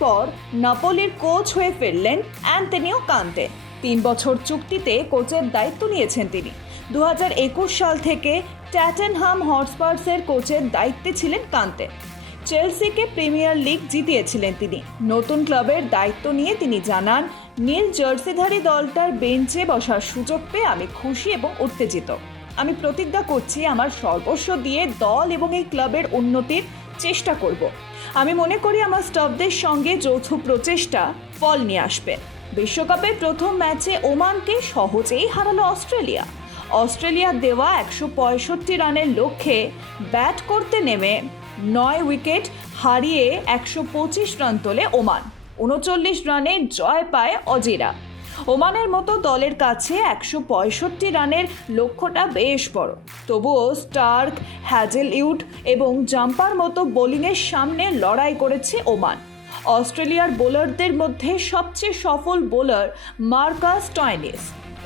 পর নাপোলির কোচ হয়ে ফিরলেন অ্যান্টনিও কান্তে। তিন বছর চুক্তিতে কোচের দায়িত্ব নিয়েছেন তিনি। দুহাজার একুশ সাল থেকে ট্যাটেনহাম হটস্পার্সের কোচের দায়িত্বে ছিলেন কান্তে। চেলসিকে প্রিমিয়ার লিগ জিতিয়েছিলেন তিনি। নতুন ক্লাবের দায়িত্ব নিয়ে তিনি জানান, নীল জার্সিধারী দলটার বেঞ্চে বসার সুযোগ পেয়ে আমি খুশি এবং উত্তেজিত। আমি প্রতিজ্ঞা করছি আমার সর্বস্ব দিয়ে দল এবং এই ক্লাবের উন্নতির চেষ্টা করব। আমি মনে করি আমার স্টাফদের সঙ্গে যৌথ প্রচেষ্টা ফল নিয়ে আসবে। বিশ্বকাপে প্রথম ম্যাচে ওমানকে সহজেই হারালো অস্ট্রেলিয়া। অস্ট্রেলিয়া দেওয়া একশো পঁয়ষট্টি রানের লক্ষ্যে ব্যাট করতে নেমে নয় উইকেট হারিয়ে একশো পঁচিশ রান তোলে ওমান। উনচল্লিশ রানে জয় পায় অজিরা। ওমানের মতো দলের কাছে একশো পঁয়ষট্টি রানের লক্ষ্যটা বেশ বড়। তবুও স্টার্ক হ্যাজেল ইউড এবং জাম্পার মতো বোলিংয়ের সামনে লড়াই করেছে ওমান। অস্ট্রেলিয়ার বোলারদের মধ্যে সবচেয়ে সফল বোলার মার্কাস টয়নিস।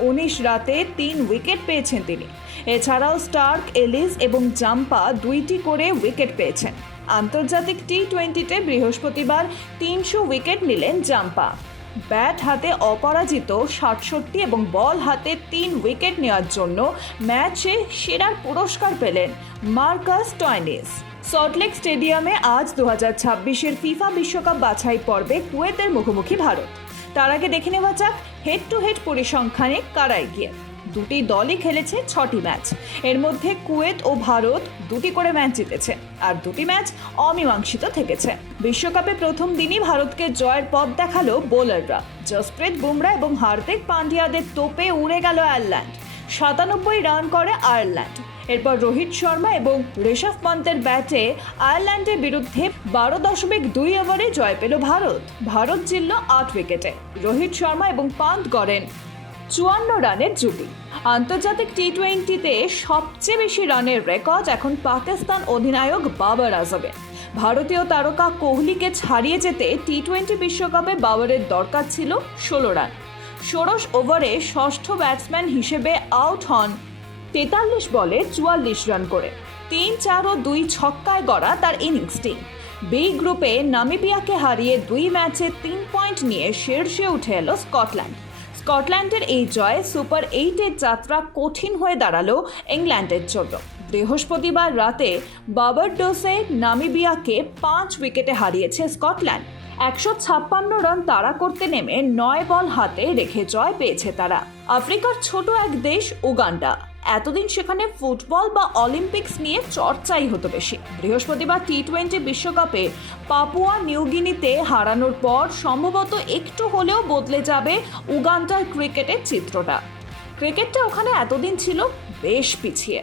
উনিশ রাতে তিন উইকেট পেয়েছেন তিনি। এছাড়াও স্টার্ক, এলিস এবং জাম্পা দুইটি করে উইকেট পেয়েছেন। আন্তর্জাতিক টি টোয়েন্টিতে বৃহস্পতিবার তিনশো উইকেট নিলেন জাম্পা। ব্যাট হাতে অপরাজিত, সাতষট্টি এবং বল হাতে তিন উইকেট নেওয়ার জন্য ম্যাচে সেরার পুরস্কার পেলেন মার্কাস টয়নিস। সল্টলেক স্টেডিয়ামে আজ দু হাজার ছাব্বিশের ফিফা বিশ্বকাপ বাছাই পর্বে কুয়েতের মুখোমুখি ভারত। তার আগে দেখে নেওয়া যাক, হেড টু হেড পরিসংখ্যানে কারা এগিয়ে। দুটি দলই খেলেছে ছটি ম্যাচ। এর মধ্যে কুয়েত ও ভারত দুটি করে ম্যাচ জিতেছে আর দুটি ম্যাচ অমীমাংসিত থেকেছে। বিশ্বকাপে প্রথম দিনই ভারতকে জয়ের পথ দেখাল বোলাররা। জসপ্রীত বুমরা এবং হার্দিক পান্ডিয়াদের তোপে উড়ে গেল আয়ারল্যান্ড। সাতানব্বই রান করে আয়ারল্যান্ড। এরপর রোহিত শর্মা এবং ঋষভ পন্তের ব্যাটে আয়ারল্যান্ডের বিরুদ্ধে বারো দশমিক দুই ওভারে জয় পেল ভারত। ভারত জিতল আট উইকেটে। রোহিত শর্মা এবং পান্ত গড়েন চুয়ান্ন রানের জুটি। আন্তর্জাতিক টি টোয়েন্টিতে সবচেয়ে বেশি রানের রেকর্ড এখন পাকিস্তান অধিনায়ক বাবর আজমের ভারতীয় তারকা কোহলিকে ছাড়িয়ে যেতে টি টোয়েন্টি বিশ্বকাপে বাবরের দরকার ছিল ষোলো রান। ষোড়শ ওভারে ষষ্ঠ ব্যাটসম্যান হিসেবে আউট হন তেতাল্লিশ বলে চুয়াল্লিশ রান করে। তিন, চার ও দুই ছক্কায় গড়া তার ইনিংসটি বি গ্রুপে নামিবিয়াকে হারিয়ে দুই ম্যাচে তিন পয়েন্ট নিয়ে শীর্ষে উঠে এলো স্কটল্যান্ড। স্কটল্যান্ডের এই জয় সুপার এইটের যাত্রা কঠিন হয়ে দাঁড়াল ইংল্যান্ডের জন্য। বৃহস্পতিবার রাতে বাবার ডোসে নামিবিয়াকে পাঁচ উইকেটে হারিয়েছে স্কটল্যান্ড। একশো ছাপ্পান্ন রান তাড়া করতে নেমে নয় বল হাতে রেখে জয় পেয়েছে তারা। আফ্রিকার ছোট এক দেশ উগান্ডা। এতদিন সেখানে ফুটবল বা অলিম্পিক্স নিয়ে চর্চাই হতো বেশি। বৃহস্পতিবার টি টোয়েন্টি বিশ্বকাপে পাপুয়া নিউগিনিতে হারানোর পর সম্ভবত একটু হলেও বদলে যাবে উগান্ডার ক্রিকেটের চিত্রটা। ক্রিকেটটা ওখানে এতদিন ছিল বেশ পিছিয়ে।